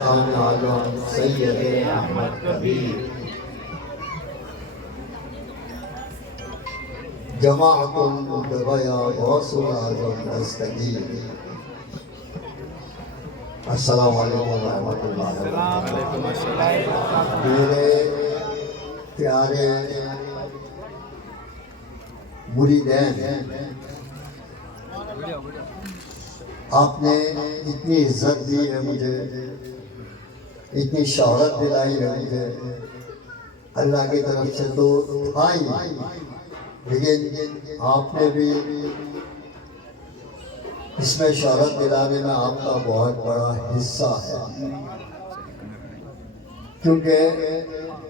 आलम सैयद अहमद कबीर जमाअतुल मुतबया गौसुल आज़म दस्तगीर। अस्सलाम वालेकुम रहमतुल्लाहि व बरकातहू। मेरे प्यारे मुरीदैन, आपने इतनी इज्जत दी है मुझे, इतनी शोहरत दिलाई है मुझे, अल्लाह की तरफ से तो था ही, लेकिन आपने भी इसमें शोहरत दिलाने में आपका बहुत बड़ा हिस्सा है, क्योंकि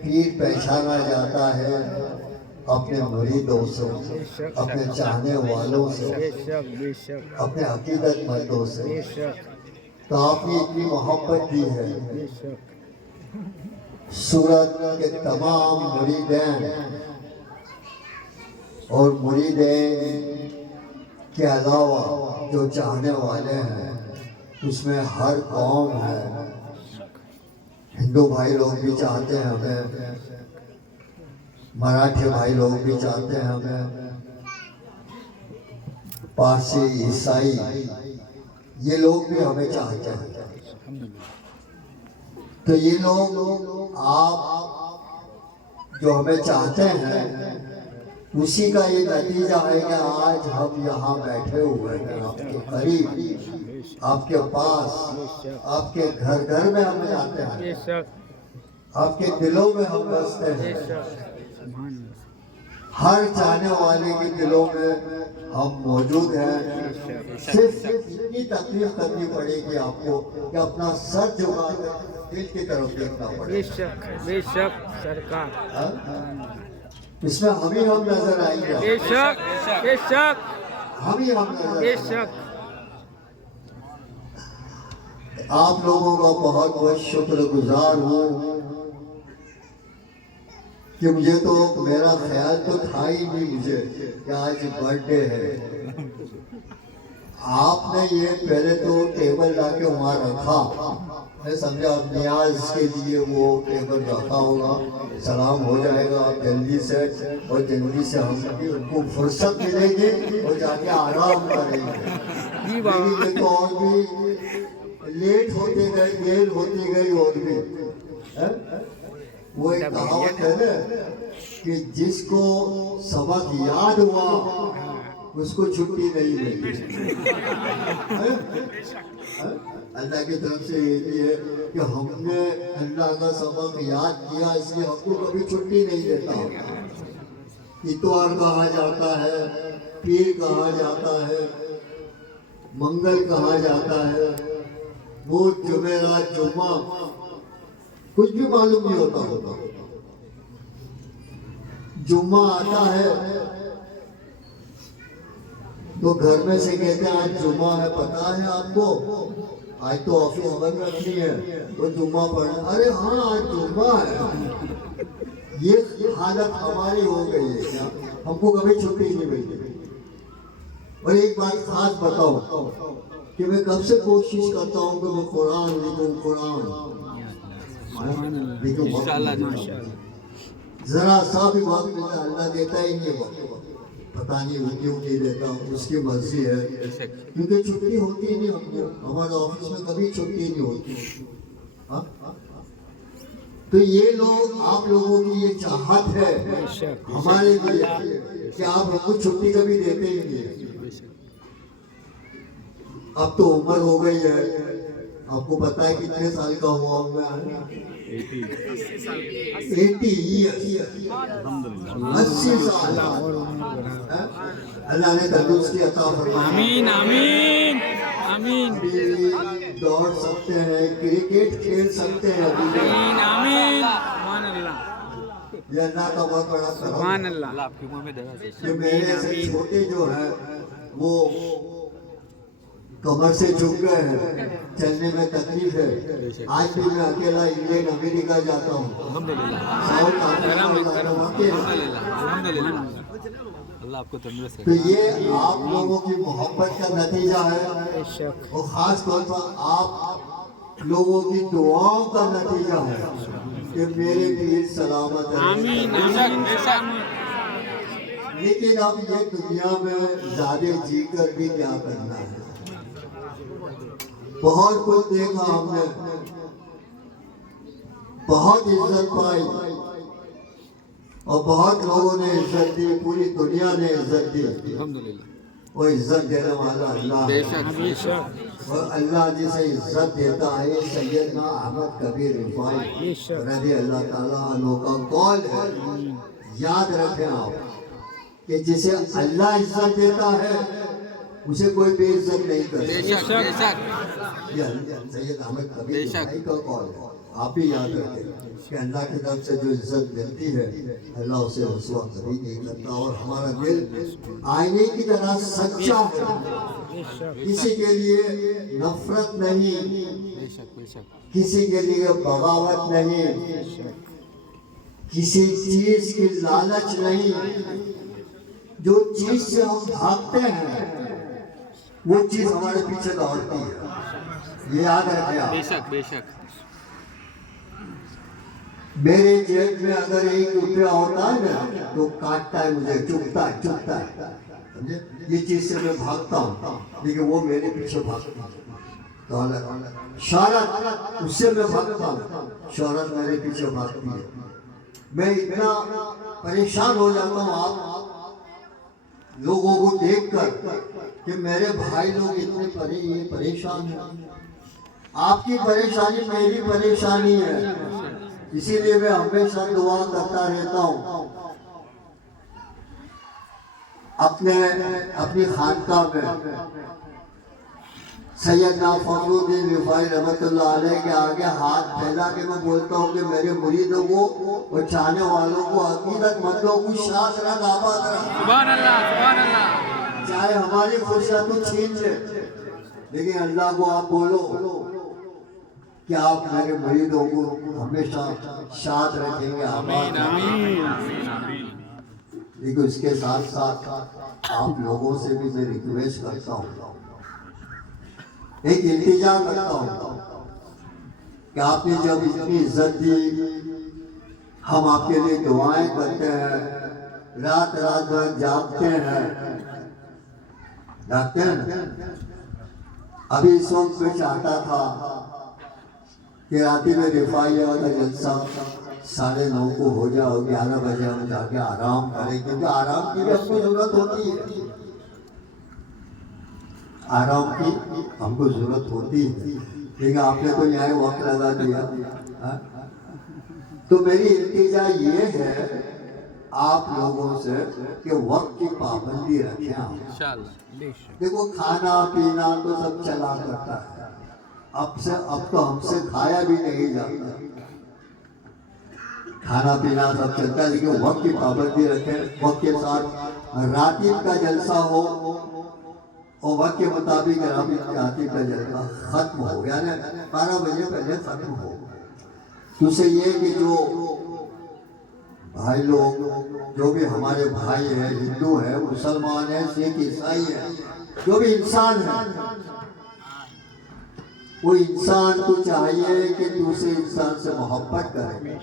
पीर पहचाना जाता है अपने मुरीदों से, अपने चाहने वालों से, अपने हकीकतमंदों से। तो आपने इतनी मोहब्बत दी है। सूरत के तमाम मुरीदैन और मुरीदैन के अलावा जो चाहने वाले हैं, उसमें हर कौम है। हिंदू भाई लोग भी चाहते हैं हमें, मराठी भाई लोग भी चाहते हैं हमें, पारसी, ईसाई, ये लोग भी हमें चाहते हैं। तो ये लोग आप जो हमें चाहते हैं, उसी का ये नतीजा है कि आज हम यहाँ बैठे हुए हैं, आपके करीब, आपके पास, आपके घर घर में हम जाते हैं, आपके दिलों में हम बसते हैं। हर चाहने वाले के दिलों में हम मौजूद हैं। सिर्फ इतनी तकलीफ करनी पड़ेगी आपको कि अपना सर झुकाकर दिल की तरफ देखना पड़ेगा। बेशक सरकार, इसमें हम ही हम नजर आएंगे। बेशक बेशक हम ही हम नजर बेशक। आप लोगों का बहुत बहुत शुक्रगुजार हूँ कि मुझे तो, मेरा ख्याल तो था ही नहीं मुझे कि आज बर्थडे है। आपने ये पहले तो टेबल लाके वहाँ रखा, मैं समझा नियाज के लिए वो टेबल रखा होगा, सलाम हो जाएगा जल्दी से, और जल्दी से हम उनको फुर्सत मिलेगी और जाके आराम करेंगे। लेकिन तो और भी लेट होते गए, देर होती गई और भी है? वो एक कहावत है ना कि जिसको सबक याद हुआ उसको छुट्टी नहीं मिली। अल्लाह की तरफ से ये भी है कि हमने अल्लाह का सबक याद किया, इसलिए हमको कभी छुट्टी नहीं देता। इतवार कहा जाता है, पीर कहा जाता है, मंगल कहा जाता है, बुध, जुमेरात, जुम्मा, कुछ भी मालूम नहीं होता। जुम्मा आता है तो घर में से कहते हैं आज जुम्मा है, पता है आपको, आज तो ऑफिस बंद रखनी है तो जुम्मा पढ़ना। अरे हाँ आज जुम्मा है। ये हालत हमारी हो गई है क्या? हमको कभी छुट्टी नहीं मिलती। और एक बात खास बताओ कि मैं कब से कोशिश करता हूँ कि मैं कुरान लिखूं, कुरान जरा सा भी वक्त मिलता, अल्लाह देता ही नहीं वक्त, पता नहीं वो क्यों नहीं देता, उसकी मर्जी है, क्योंकि छुट्टी होती नहीं हमको, हमारे ऑफिस में कभी छुट्टी नहीं होती। तो ये लोग, आप लोगों की ये चाहत है हमारे लिए कि आप हमको छुट्टी कभी देते ही नहीं। अब तो उम्र हो गई है, आपको पता है कितने साल का हुआ मैं? 80 ईयर्स, 80 साल। अल्लाह ने तंदुरुस्ती अता फरमाए। आमीन आमीन आमीन। दौड़ सकते हैं, क्रिकेट खेल सकते हैं। आमीन आमीन। सुभान अल्लाह, ये अल्लाह का बहुत बड़ा करम। सुभान अल्लाह। कि मेरे से छोटे जो है वो कमर से झुक गए हैं, चलने में तकलीफ है। आज भी मैं अकेला इंग्लैंड, अमेरिका जाता हूँ, साउथ अफ्रीका अल्लाह आपको तंदुरुस्त तो ये आप लोगों की मोहब्बत का नतीजा है। और खास तौर पर आप लोगों की दुआओं का नतीजा है कि मेरे पीर सलामत है। आमीन आमीन लेकिन अब ये दुनिया में ज्यादा जीकर भी क्या करना है। बहुत कुछ देखा हमने, बहुत इज्जत पाई और बहुत लोगों ने इज्जत दी, पूरी दुनिया ने इज्जत दी। अल्हम्दुलिल्लाह। वो इज्जत देने वाला अल्लाह है। बेशक और अल्लाह जिसे इज्जत देता है सैयदना अहमद कबीर रिफाई रज़ी अल्लाह ताला अन्हु का कौल है। याद रखें आप कि जिसे अल्लाह इज्जत देता है उसे कोई बेइज्जत नहीं करता। बेशक बेशक ये सैयद अहमद कबीर रिफाई का कौल है। आप ही याद रखें कि अल्लाह की तरफ से जो इज्जत मिलती है अल्लाह उसे रुसवा कभी नहीं करता। और हमारा दिल आईने की तरह सच्चा है, किसी के लिए नफरत नहीं, बेशक बेशक किसी के लिए बगावत नहीं, किसी चीज की लालच नहीं। जो चीज से हम भागते हैं वो चीज हमारे पीछे दौड़ती है। ये याद रखें आप। बेशक बेशक मेरे जेब में अगर 1 रुपया होता है ना तो काटता है मुझे, चुभता है, समझे। ये चीज से मैं भागता हूँ लेकिन वो मेरे पीछे भागता है। दौलत शोहरत उससे मैं भागता हूँ, शोहरत मेरे पीछे भागती है। मैं इतना परेशान हो जाता हूँ आप लोगों को देखकर कि मेरे भाई लोग इतने परेशान हैं। आपकी परेशानी मेरी परेशानी है, इसीलिए मैं हमेशा दुआ करता रहता हूँ। अपनी खानका में सैयदना फखरुद्दीन रिफाई रहमतुल्लाह अलैह के आगे हाथ फैला के मैं बोलता हूँ कि मेरे मुरीदों को और चाहने वालों को, अकीदतमंदों को शाद रख, आबाद रख। सुभान अल्लाह चाहे हमारी खुशियाँ तो छीन ले, लेकिन अल्लाह को आप बोलो कि आप मेरे मुरीदों को हमेशा शाद रखेंगे, आबाद रखेंगे। लेकिन उसके साथ साथ आप लोगों से भी मैं रिक्वेस्ट करता हूँ, एक इल्तिजा करता हूँ कि आपने जब इतनी इज्जत दी, हम आपके लिए दुआएं करते हैं, रात भर जागते हैं ना। अभी इस वक्त मैं चाहता था कि रात में रिफाई वाला जलसा 9:30 को हो जाए और 11 बजे हम जाके आराम करें, क्योंकि आराम की भी हमको जरूरत होती है। आराम की हमको जरूरत होती है, लेकिन आपने तो यहाँ वक्त लगा दिया। तो मेरी इल्तिजा ये है आप लोगों से कि वक्त की पाबंदी रखें आप। इंशाअल्लाह। देखो खाना पीना तो सब चला करता है, अब तो हमसे खाया भी नहीं जाता। खाना पीना सब चलता है, लेकिन वक्त की पाबंदी रखें। वक्त के साथ रातिब का जलसा हो और वक्त के मुताबिक रातिब का जलसा खत्म हो गया ना, 12 बजे पहले खत्म हो। दूसरे ये कि जो भाई लोग, जो भी हमारे भाई हैं, हिंदू हैं, मुसलमान हैं, सिख ईसाई हैं, जो भी इंसान है, वो इंसान को चाहिए कि दूसरे इंसान से मोहब्बत करे,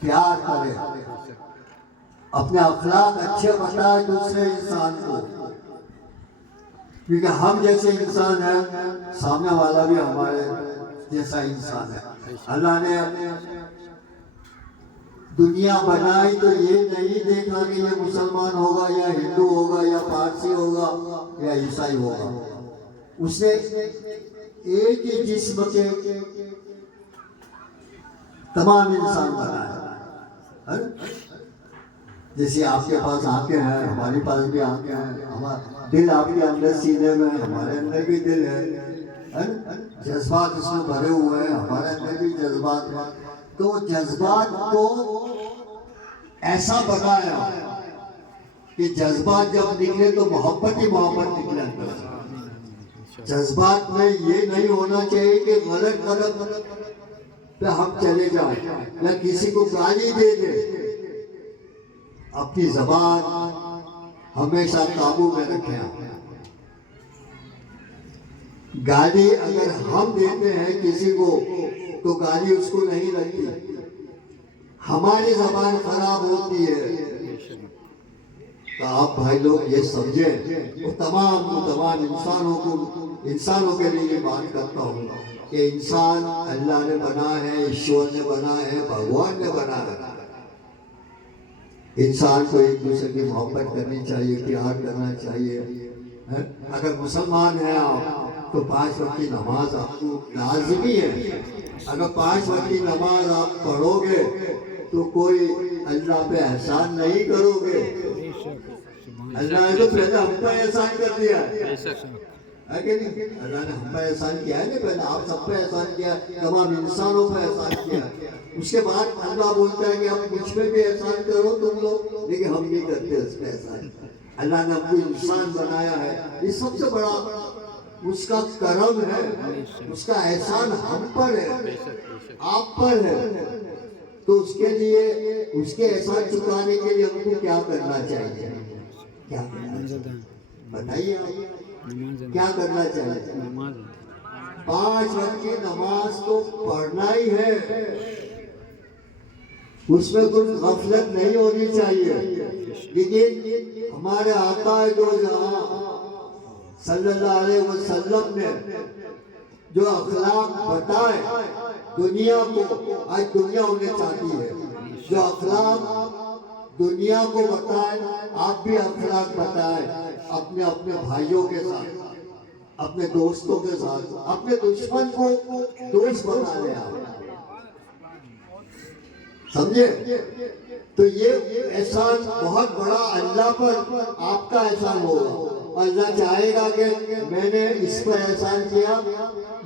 प्यार करे, अपने अखलाक अच्छे बताए दूसरे इंसान को। क्योंकि हम जैसे इंसान हैं, सामने वाला भी हमारे जैसा इंसान है। अल्लाह ने दुनिया बनाई तो ये नहीं देखा कि ये मुसलमान होगा या हिंदू होगा या पारसी होगा या ईसाई होगा। उसने एक ही जिस्म के तमाम इंसान बनाया। जैसे आपके पास आंखें हैं, हमारे पास भी आंखें हैं, हमारा दिल आपके अंदर सीने में, हमारे अंदर भी दिल है। जज्बात इसमें भरे हुए हैं, हमारे अंदर भी जज्बात हैं। तो जज्बात को ऐसा बनाया कि जज्बात जब निकले तो मोहब्बत ही मोहब्बत निकले अंदर से। जज्बात में ये नहीं होना चाहिए कि गलत कदम पे हम चले जाएं या किसी को गाली दे दे। अपनी ज़बान हमेशा काबू में रखें। गाली अगर हम देते हैं किसी को तो गाली उसको नहीं लगती, हमारी जबान खराब होती है। तो आप भाई लोग ये समझें, वो तमाम इंसानों के लिए बात करता हूँ कि इंसान अल्लाह ने बना है, ईश्वर ने बना है, भगवान ने बना है। इंसान को एक दूसरे की मोहब्बत करनी चाहिए, प्यार करना चाहिए। अगर मुसलमान हैं आप तो 5 वक्त की नमाज आपको लाजमी है। अगर 5 वक्त की नमाज आप पढ़ोगे तो कोई अल्लाह पे एहसान नहीं करोगे। अल्लाह ने तो पहले हम पे एहसान कर दिया है कि नहीं? अल्लाह ने हम पे एहसान किया है, नहीं पहले आप सब पे एहसान किया, तमाम इंसानों पे एहसान किया। उसके बाद अल्लाह बोलता है कि आप मुझ पे भी एहसान करो तुम लोग, लेकिन हम नहीं करते उस पे एहसान। अल्लाह ने हमको इंसान बनाया है, ये सबसे बड़ा उसका करम है, उसका एहसान हम पर है, आप पर है। तो उसके लिए, उसके एहसान चुकाने के लिए हमको क्या करना चाहिए? क्या करना चाहिए बताइए, क्या करना चाहिए? 5 वक्त की नमाज तो पढ़ना ही है, उसमें कुछ गफलत नहीं होनी चाहिए। लेकिन हमारे आका जो जहाँ सल्लल्लाहु अलैहि वसल्लम ने जो अखलाक बताए दुनिया को, आज दुनिया उन्हें चाहती है। जो अखलाक दुनिया को बताए, आप भी अखलाक बताए अपने अपने भाइयों के साथ, अपने दोस्तों के साथ। अपने दुश्मन को दोस्त बना ले आप, समझे? तो ये एहसान बहुत बड़ा अल्लाह पर आपका एहसान होगा। अल्लाह चाहेगा कि मैंने इस पर एहसान किया,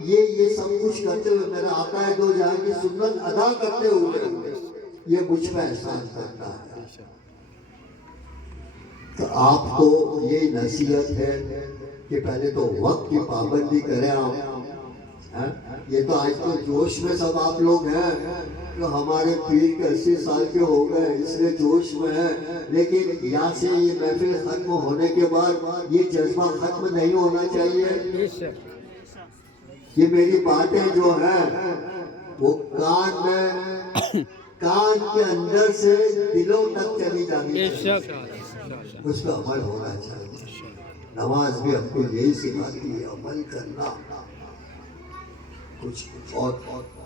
ये सब कुछ करते हुए, मेरा आका है दो जहां की सुन्नत अदा करते हुए ये मुझ पर एहसान करता है। तो आपको ये नसीहत है कि पहले तो वक्त की पाबंदी करें आप। ये तो आज तो जोश में सब आप लोग हैं, तो हमारे पीर के 80 साल के हो गए इसलिए जोश में है। लेकिन यहाँ से ये महफिल खत्म होने के बाद ये जज्बा खत्म नहीं होना चाहिए। ये मेरी बातें जो है वो कान में, कान के अंदर से दिलों तक चली जानी चाहिए, उस पर अमल होना चाहिए। नमाज भी हमको यही सिखाती है, अमल करना। कुछ और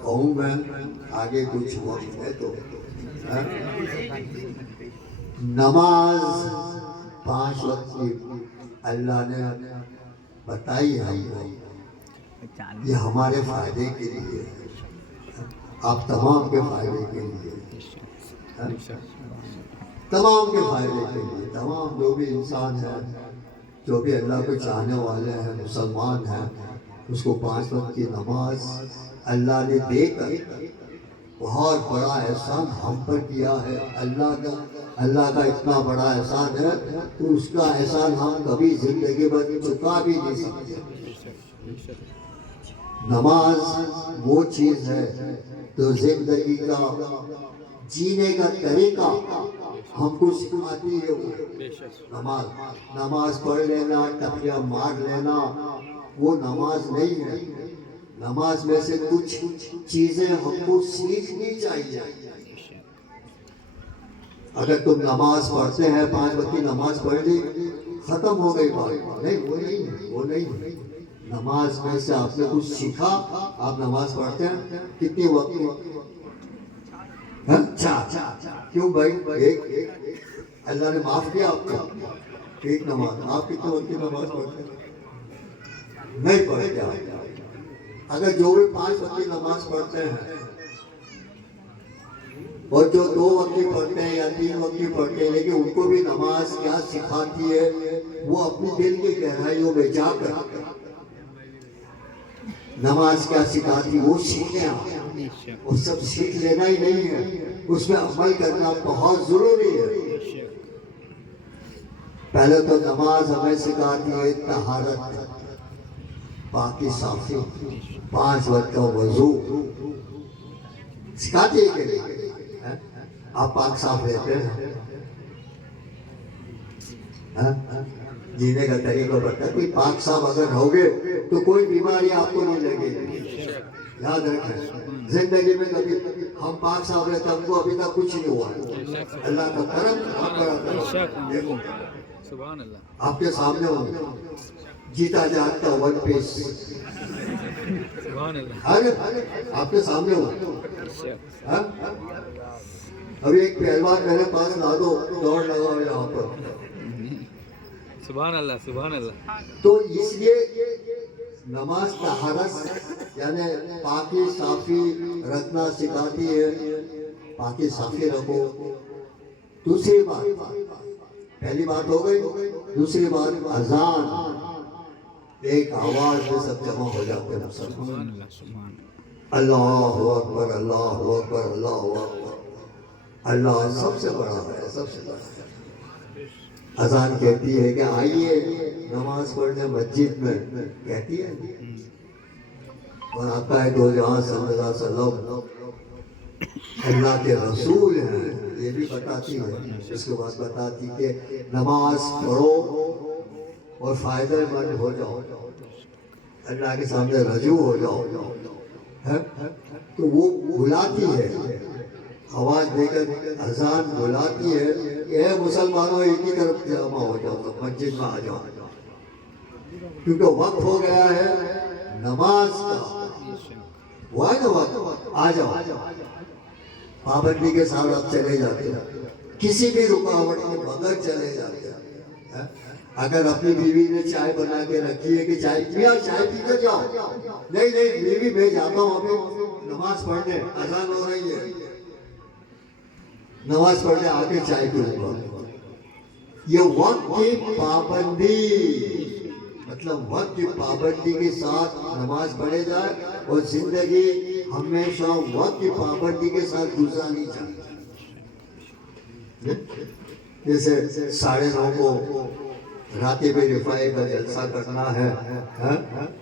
कहूँ मैं आगे, कुछ वक्त है तो नमाज 5 वक्त की अल्लाह ने बताई है हमको, ये हमारे फायदे के लिए, आप तमाम के फायदे के लिए, तमाम के फायदे के लिए। तमाम जो भी इंसान है, जो भी अल्लाह को चाहने वाले हैं, मुसलमान हैं, उसको 5 वक्त की नमाज अल्लाह ने देकर बहुत बड़ा एहसान हम पर किया है। अल्लाह का इतना बड़ा एहसान है तो उसका एहसान हम कभी जिंदगी भर चुका भी नहीं सकते। नमाज वो चीज है तो जिंदगी का जीने का तरीका हमको सिखाती है वो नमाज। नमाज पढ़ लेना, टपलियां मार लेना, वो नमाज नहीं है। नमाज में से कुछ चीजें हमको सीखनी चाहिए। अगर तुम नमाज पढ़ते हैं, 5 वक्त की नमाज पढ़ ली, खत्म हो गई बात। नहीं, वो नहीं है, वो नहीं है। नमाज में से आपने कुछ सीखा, आप नमाज पढ़ते हैं कितनी वक्त? क्यों भाई? एक अल्लाह ने माफ किया आपको, एक नमाज। आप कितने वक्त की नमाज पढ़ते हैं? नहीं पढ़ते आप। अगर जो भी 5 वक्त की नमाज पढ़ते हैं और जो 2 वक्त की पढ़ते हैं या 3 वक्त की पढ़ते हैं, लेकिन उनको भी नमाज क्या सिखाती है, वो अपने दिल की गहराइयों में जाकर नमाज क्या सिखाती, वो सीखने आप। वो सब सीख लेना ही नहीं है, उसमें अमल करना बहुत जरूरी है। पहले तो नमाज हमें सिखाती है तहारत, बाकी साफी, 5 वक्त का वजू सिखाती है कि नहीं? आप पाक साफ लेते हैं? जीने का तरीका पड़ता है। कोई पाक साफ अगर रहोगे तो कोई बीमारी आपको नहीं लगेगी। याद रखें, जिंदगी में कभी हम पाक साफ रहते, हमको अभी तक कुछ नहीं हुआ। अल्लाह का करम, देखो सुभान अल्लाह। आपके सामने हो, जीता जागता वन पीस, सुभान अल्लाह। अरे आपके सामने हो। बेशक हाँ? अभी एक पहलवान मेरे पास ला दो, दौड़ लगाओ यहाँ पर। सुभान अल्लाह, सुभान अल्लाह। तो इसलिए नमाज तहारत यानी पाकी साफी रखना सिखाती है। पाकी साफी रखो। दूसरी बात, पहली बात हो गई। दूसरी बात, अजान एक आवाज में सब जमा हो जाते हैं मुसलमान। सुभान अल्लाह, सुभान अल्लाहु अकबर, अल्लाहु अकबर, अल्लाहु अकबर। अल्लाह सबसे बड़ा है, सबसे बड़ा है। अजान कहती है कि आइए नमाज पढ़ने मस्जिद में, कहती है। और आपका है दो जहां सल्लल्लाहु अलैहि वसल्लम अल्लाह के रसूल हैं, ये भी बताती है। उसके बाद बताती कि नमाज पढ़ो और फायदेमंद हो जाओ, अल्लाह के सामने रजू हो जाओ। है? तो वो बुलाती है, आवाज देकर अजान बुलाती है, ये मुसलमानों एक ही तरफ जमा हो जाओ, तो मस्जिद में आ जाओ, क्योंकि वक्त हो गया है नमाज का। हुआ है ना वक्त, आ जाओ। पाबंदी के साथ आप चले जाते हैं, किसी भी रुकावट के बगैर चले जाते हैं। अगर अपनी बीवी ने चाय बना के रखी है कि चाय पिया, चाय पी कर जाओ। नहीं नहीं, बीवी मैं जाता हूँ अभी नमाज पढ़ने, अजान हो रही है, नमाज पढ़ने आके चाय पीऊंगा। ये वक्त की पाबंदी, मतलब वक्त की पाबंदी के साथ नमाज पढ़े जाए और जिंदगी हमेशा वक्त की पाबंदी के साथ गुजारनी चाहिए। जैसे 9:30 को रात में रिफाई का जलसा करना है,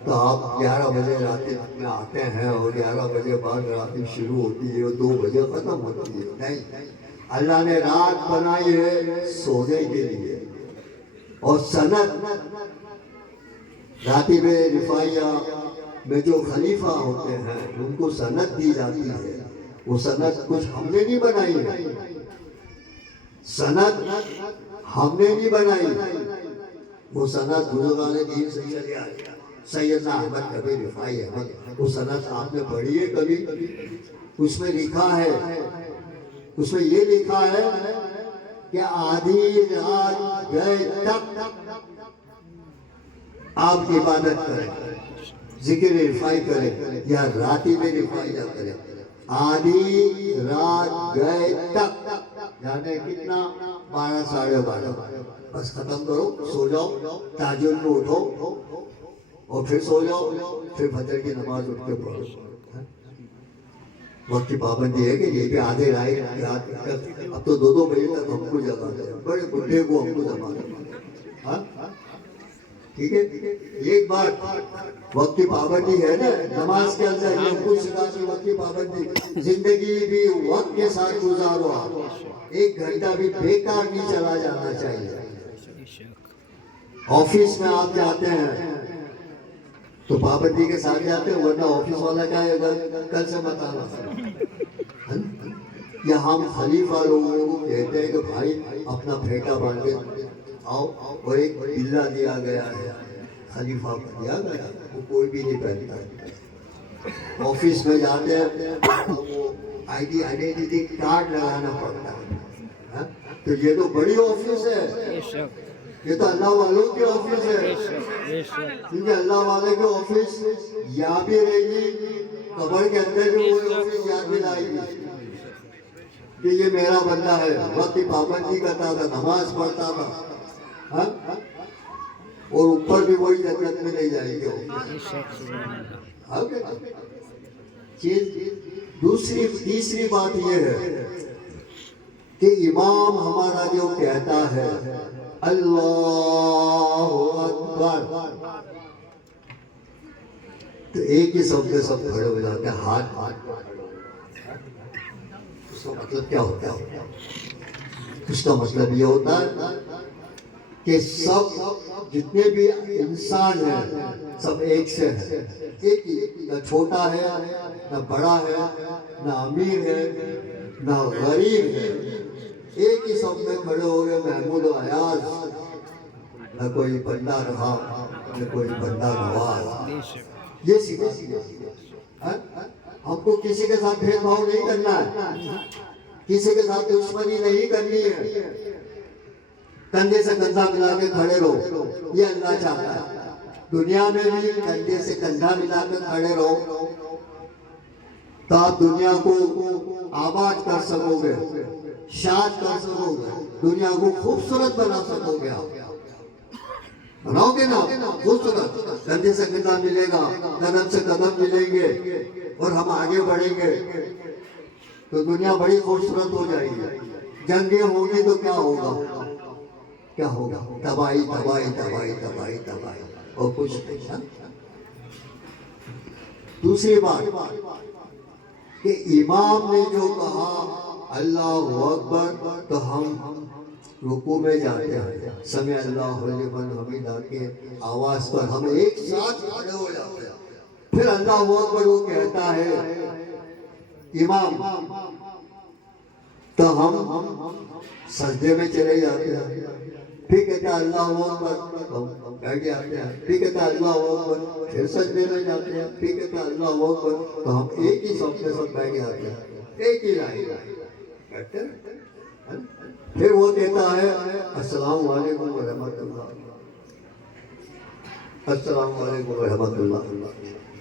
तो आप 11 बजे रात में आते हैं और 11 बजे बाद रात शुरू होती है और 2 बजे खत्म होती है। नहीं, अल्लाह ने रात बनाई है सोने के लिए, और सनद राती में रिफाइया में जो खलीफा होते हैं उनको सनद दी जाती है। वो सनद कुछ हमने नहीं बनाई है, सनद हमने नहीं बनाई, वो सनद बुजुर्गाने दीन से चले आई। सैयदना अहमद कबीर रिफाई अहमद, वो सनद आपने पढ़ी है कभी? उसमें लिखा है, उसमें ये लिखा है कि आधी रात गए तक आप इबादत करें, जिक्र रिफाई करें या राती में रिफाइया करें। आधी रात गए तक यानी कितना, 12 साढ़े 12, बस खत्म करो, सो जाओ, ताजुल में उठो और फिर सो जाओ, फिर फजर की नमाज उठ के पढ़ो। वक्त की पाबंदी है कि ये भी आधे रात तक, अब तो 2-2 बजे तक हमको जगाते हैं, बड़े बुढ़े को हमको जगाते हैं। ठीक है, एक बात, वक्त की पाबंदी है ना नमाज के अंदर, ये हमको सिखाती वक्त की पाबंदी। जिंदगी भी वक्त के साथ गुजारो, आप 1 घंटा भी बेकार नहीं चला जाना चाहिए। ऑफिस में आप जाते हैं तो पाबंदी के साथ जाते हैं, वरना ऑफिस वाला क्या है, कल से बताना। या हम खलीफा लोगों को कहते हैं कि भाई अपना फेंटा बांध के आओ, और एक बिल्ला दिया गया है, खलीफा को दिया गया, वो कोई भी नहीं पहनता है। ऑफिस में जाते हैं तो वो आइडेंटिटी कार्ड लगाना पड़ता है। तो ये तो बड़ी ऑफिस है, ये तो अल्लाह वालों की ऑफिस है, क्योंकि अल्लाह वाले की ऑफिस याद भी रहेगी, कब्र के अंदर भी वो ऑफिस याद भी लाएगी कि ये मेरा बंदा है, वक्त की पाबंदी करता था, नमाज पढ़ता था। हाँ? और ऊपर भी वही जन्नत में ले जाएंगे। दूसरी तीसरी बात यह है कि इमाम हमारा जो कहता है अल्लाहु अकबर, तो एक ही शब्द सब खड़े हो जाते हैं, हाथ। उसका मतलब क्या होता है? उसका मतलब ये होता है कि सब जितने भी इंसान हैं सब एक से है, एक ही, न छोटा है न बड़ा है, न अमीर है न गरीब है, एक ही सब में खड़े हो गए महमूद अयाज। न कोई बंदा रहा न कोई बंदा नवाज। ये सीधा हमको किसी के साथ भेदभाव नहीं करना है, किसी के साथ दुश्मनी नहीं करनी है, कंधे से कंधा मिला के खड़े रहो, ये अल्लाह चाहता है। दुनिया में भी कंधे से कंधा मिला के खड़े रहो तो आप दुनिया को आबाद कर सकोगे, शाद कर सकोगे, दुनिया को खूबसूरत बना सकोगे। आप बनाओगे ना खूबसूरत, कंधे से कंधा मिलेगा, कदम से कदम मिलेंगे और हम आगे बढ़ेंगे तो दुनिया बड़ी खूबसूरत हो जाएगी। जंगें होंगी तो क्या होगा, क्या होगा? तबाही तबाही तबाही तबाही तबाही और कुछ नहीं। दूसरी बात कि इमाम ने जो कहा अल्लाहु अकबर तो हम रुकू में जाते हैं, समय अल्लाहु लिमन हमीदा के आवाज पर हम एक साथ खड़े हो जाते हैं। फिर अल्लाहु अकबर वो कहता है इमाम तो हम सजदे में चले जाते हैं। फिर कहता है अल्लाहु अकबर तो हम बैठ जाते हैं। फिर कहता है अल्लाहु अकबर, फिर सजदे में जाते हैं। फिर कहता है अल्लाहु अकबर तो हम एक ही सब में सब बैठ जाते हैं, एक ही लाइन बैठते हैं। फिर वो कहता है अस्सलाम वालेकुम व रहमतुल्लाह, अस्सलाम वालेकुम व रहमतुल्लाह।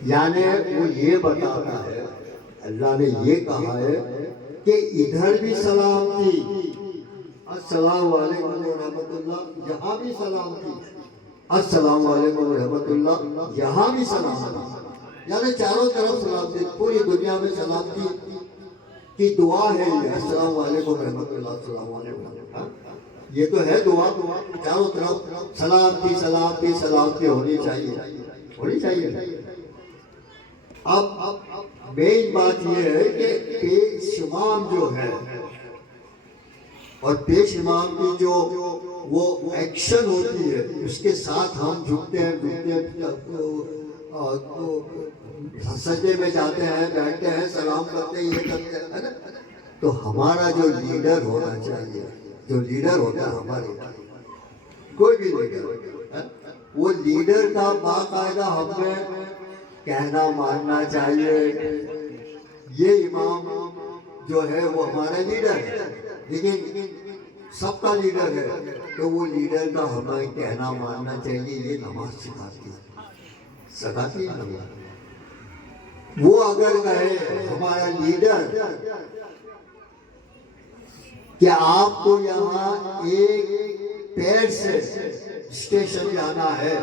यानी वो ये बताता है, अल्लाह ने ये कहा है कि इधर भी सलाम थी, अस्सलाम वालेकुम व रहमतुल्लाह, यहाँ भी सलाम थी, अस्सलाम वालेकुम व रहमतुल्लाह, यहाँ भी सलाम थी। यानी चारों तरफ सलाम थी, पूरी दुनिया में सलाम थी की दुआ है ये, अस्सलाम वालेकुम रहमतुल्लाह, अस्सलाम वालेकुम। ये तो है दुआ, चारों तरफ सलामती सलामती सलामती होनी चाहिए, होनी चाहिए। अब मेन बात ये है कि पेश इमाम जो है और पेश इमाम की जो वो एक्शन होती है उसके साथ हम झुकते हैं सजदे में जाते हैं, बैठते हैं, सलाम करते हैं, ये करते हैं, है ना? तो हमारा जो लीडर होना चाहिए, जो लीडर होता है हमारे, कोई भी लीडर, वो लीडर का बाकायदा हमें कहना मानना चाहिए। ये इमाम जो है वो हमारा लीडर है, लेकिन सबका लीडर है तो वो लीडर का हमें कहना मानना चाहिए। ये नमाज सिखाती है। वो अगर कहे हमारा लीडर कि आपको यहाँ एक पैर से स्टेशन जाना है,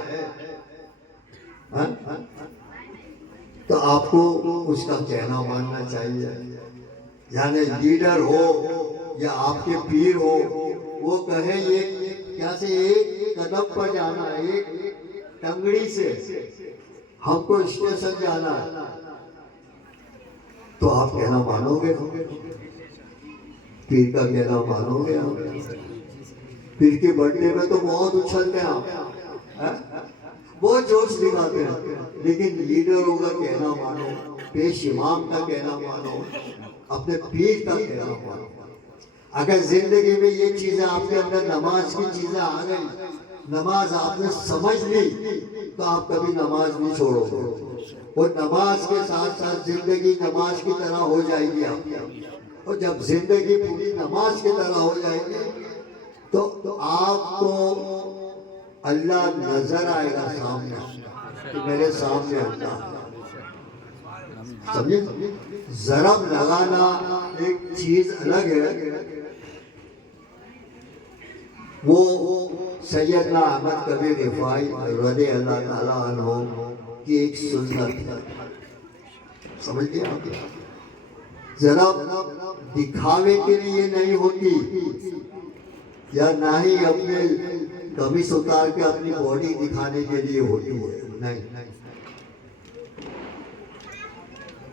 तो आपको उसका कहना मानना चाहिए। यानी लीडर हो या आपके पीर हो, वो कहे ये क्या से एक कदम पर जाना है, एक टंगड़ी से हमको स्टेशन जाना है, तो आप कहना मानोगे? पीर का कहना मानोगे? पीर के बर्थडे में तो बहुत उछलते हैं आप, बहुत जोश दिखाते हैं, लेकिन लीडरों का कहना मानो, पेश इमाम का कहना मानो, अपने पीर का कहना मानो। अगर जिंदगी में ये चीजें आपके अंदर, नमाज की चीजें आ गई, नमाज आपने समझ ली, तो आप कभी नमाज नहीं छोड़ोगे। और नमाज के साथ साथ जिंदगी नमाज की तरह हो जाएगी आपकी। और जब जिंदगी पूरी नमाज की तरह हो जाएगी तो आपको अल्लाह नजर आएगा सामने, कि मेरे सामने अल्लाह। समझे? ज़रब लगाना एक चीज अलग है, वो सैयदना अहमद कबीर रिफाई रज़ी अल्लाह ताला अन्हु की एक सुन्नत है। समझ गए? ज़रब दिखावे के लिए नहीं होती, या ना ही अपने कमीज उतार के अपनी बॉडी दिखाने के लिए होती है, नहीं।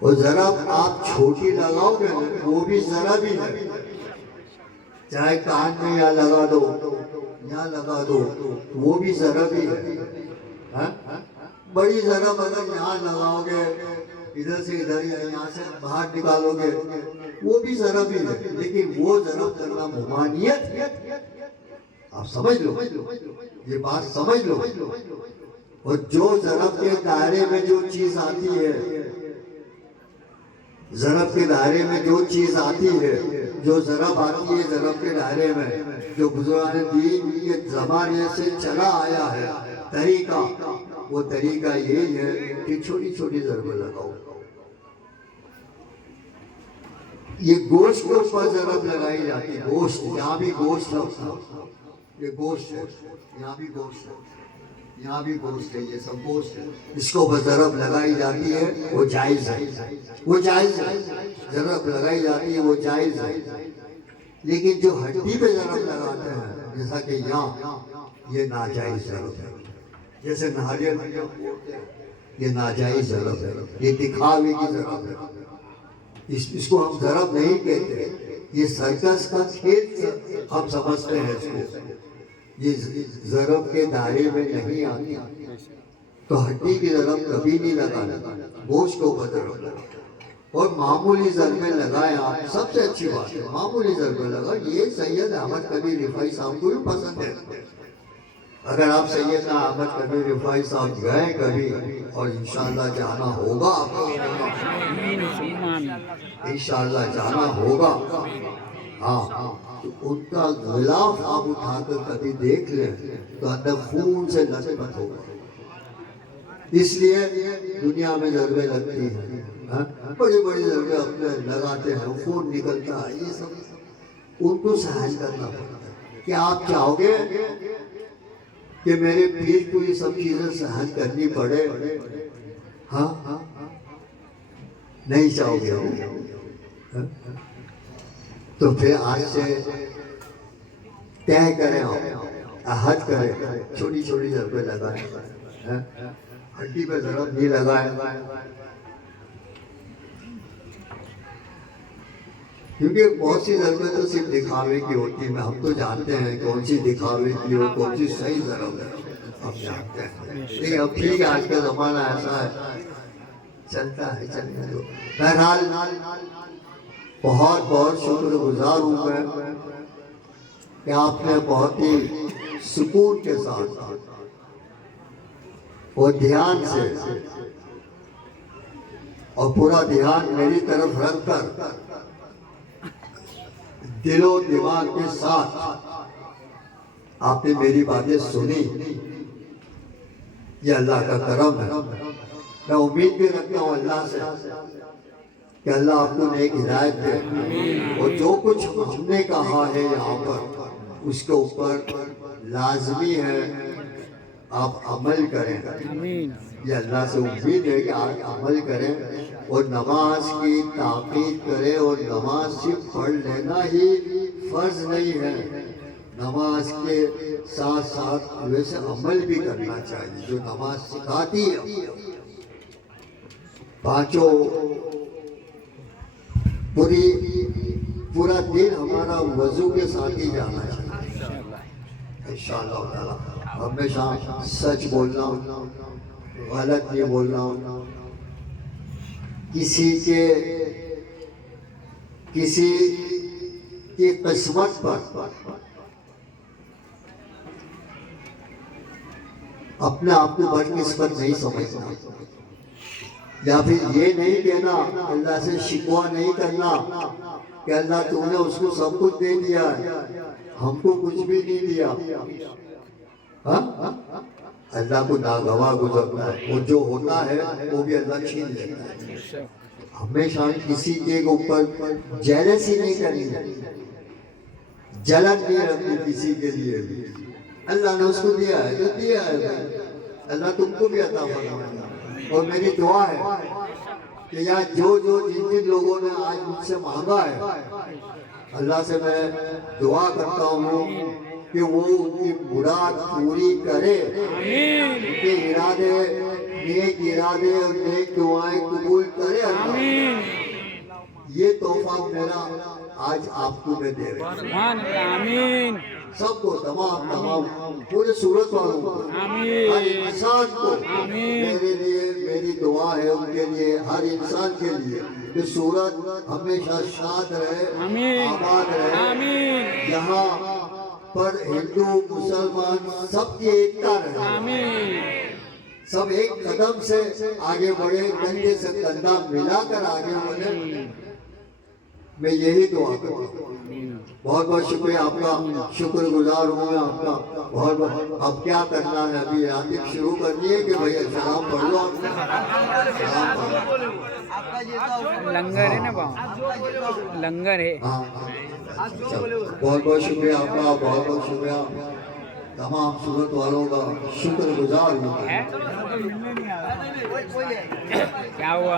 और ज़रब आप छोटी लगाओगे वो भी ज़रब ही है, चाहे कान में या लगा दो, यहाँ लगा दो, वो भी ज़रब ही है। बड़ी ज़रब अगर यहाँ लगाओगे, इधर से इधर या यहाँ से बाहर निकालोगे, वो भी ज़रब ही है, लेकिन वो ज़रब करना मुमानियत है। आप समझ लो, ये बात समझ लो। और जो ज़रब के दायरे में जो चीज़ आती है, ज़रब के दायरे में जो चीज़ आती है, जो ज़रब आती है ज़रब के दायरे में, जो बुजुर्गान दीन के ज़माने से चला आया है तरीका, वो तरीका यही है कि छोटी छोटी ज़रबें लगाओ। ये गोश्त के ऊपर ज़रब लगाई जाती है, गोश्त, यहाँ भी गोश्त है, ये गोश्त है, यहाँ भी गोश्त है, यहाँ भी गोश्त है, ये सब गोश्त है, इसको ऊपर ज़रब लगाई जाती है, वो जायज़ है, वो जायज़ है, ज़रब लगाई जाती है, वो जायज़ है। लेकिन जो हड्डी पे ज़रब लगाते हैं, जैसा कि यहाँ, ये नाजायज़ ज़रब है। जैसे नारियल, ये नाजायज़ ज़रब है, ये दिखावे की ज़रब है। इसको हम ज़रब नहीं कहते, ये सर्कस का खेल हम समझते हैं इसको। ये ज़रब के दायरे में नहीं आती, तो हड्डी की ज़रब कभी नहीं लगाना, गोश्त को ऊपर ज़रब लगा। और मामूली ज़रबें लगाए आप, सबसे अच्छी बात है, मामूली ज़रबें लगा। ये सैयद अहमद कबीर रिफाई साहब को भी पसंद है। अगर आप सैयद अहमद कबीर रिफाई साहब गए कभी, और इंशाअल्लाह जाना होगा, इंशाअल्लाह जाना होगा, हाँ, तो उनका गिलाफ आप उठाकर कभी देख लें तो अंदर खून से लथपथ होगा। इसलिए दुनिया में ज़रबें लगती हैं, बड़ी बड़ी ज़रबें अपने लगाते हैं, खून निकलता है, ये सब उनको सहन करना पड़ता है। क्या आप चाहोगे कि मेरे पीर को ये सब चीज़ें सहन करनी पड़े? हाँ, नहीं चाहोगे। तो फिर आज से तय करें, अहद करें, छोटी छोटी ज़रबें लगाएं, हड्डी पे ज़रब नहीं लगाएं, क्योंकि बहुत सी ज़रबें तो सिर्फ दिखावे की होती है। हम तो जानते हैं कौन सी दिखावे की हो, कौन सी सही ज़रब है, हम जानते हैं। लेकिन अब ठीक है, आज का ज़माना ऐसा है, चलता है, चलने दो। बहरहाल बहुत बहुत शुक्रगुजार हूँ मैं कि आपने बहुत ही सुकून के साथ और ध्यान से और पूरा ध्यान मेरी तरफ रखकर दिलो दिमाग के साथ आपने मेरी बातें सुनी। ये अल्लाह का करम है। मैं उम्मीद भी रखता हूँ अल्लाह से कि अल्लाह आपको नेक हिदायत दे, और जो कुछ हमने कहा है यहाँ पर उसके ऊपर लाजमी है आप अमल करें। ये अल्लाह से उम्मीद है कि आप अमल करें और नमाज की ताकीद करें। और नमाज सिर्फ पढ़ लेना ही फ़र्ज नहीं है, नमाज के साथ साथ वैसे अमल भी करना चाहिए जो नमाज सिखाती है। पाँचों पूरा दिन हमारा वजू के साथ ही जाना चाहिए इंशाअल्लाह ताला। हमेशा सच बोलना, गलत नहीं बोलना, किसी की किस्मत पर अपने आप को बदकिस्मत नहीं समझना, या फिर ये नहीं कहना, अल्लाह से शिकवा नहीं करना कि अल्लाह तूने उसको सब कुछ दे दिया है, हमको कुछ भी नहीं दिया। हाँ, अल्लाह को नागवार गुजरना है, वो जो होता है वो भी अल्लाह छीन लेता है। हमेशा किसी के ऊपर जेलसी नहीं करनी, जलन नहीं रखनी किसी के लिए भी। अल्लाह ने उसको दिया है तो दिया है, अल्लाह तुमको भी अता फरमाएगा। और मेरी दुआ है कि यार जो जिन लोगों ने आज मुझसे मांगा है, अल्लाह से मैं दुआ करता हूँ कि वो उनकी मुराद पूरी करे, उनके इरादे, नेक इरादे और नेक दुआएं कबूल करे। ये तोहफा मेरा आज आपको मैं दे रहा हूँ। सुभान अल्लाह आमीन सबको तमाम पूरे सूरत वालों को आमीन। हर इंसान को आमीन। मेरे लिए मेरी दुआ है उनके लिए हर इंसान के लिए कि सूरत हमेशा शाद रहे आमीन आबाद रहे आमीन यहाँ पर हिंदू मुसलमान सबकी एकता रहे आमीन सब एक कदम से आगे बढ़े कंधे से कंधा मिलाकर आगे बढ़े मैं यही दुआ करता हूँ। बहुत बहुत शुक्रिया आपका शुक्रगुजार हूँ मैं आपका बहुत बहुत। अब क्या करना है अभी आतिफ शुरू करनी है कि भैया सलाम पढ़ लो आप। सलाम पढ़ लो। लंगर है ना बाबा लंगर है हाँ बहुत बहुत शुक्रिया आपका बहुत बहुत शुक्रिया तमाम सूरत वालों का शुक्रगुजार हूँ है? क्या हुआ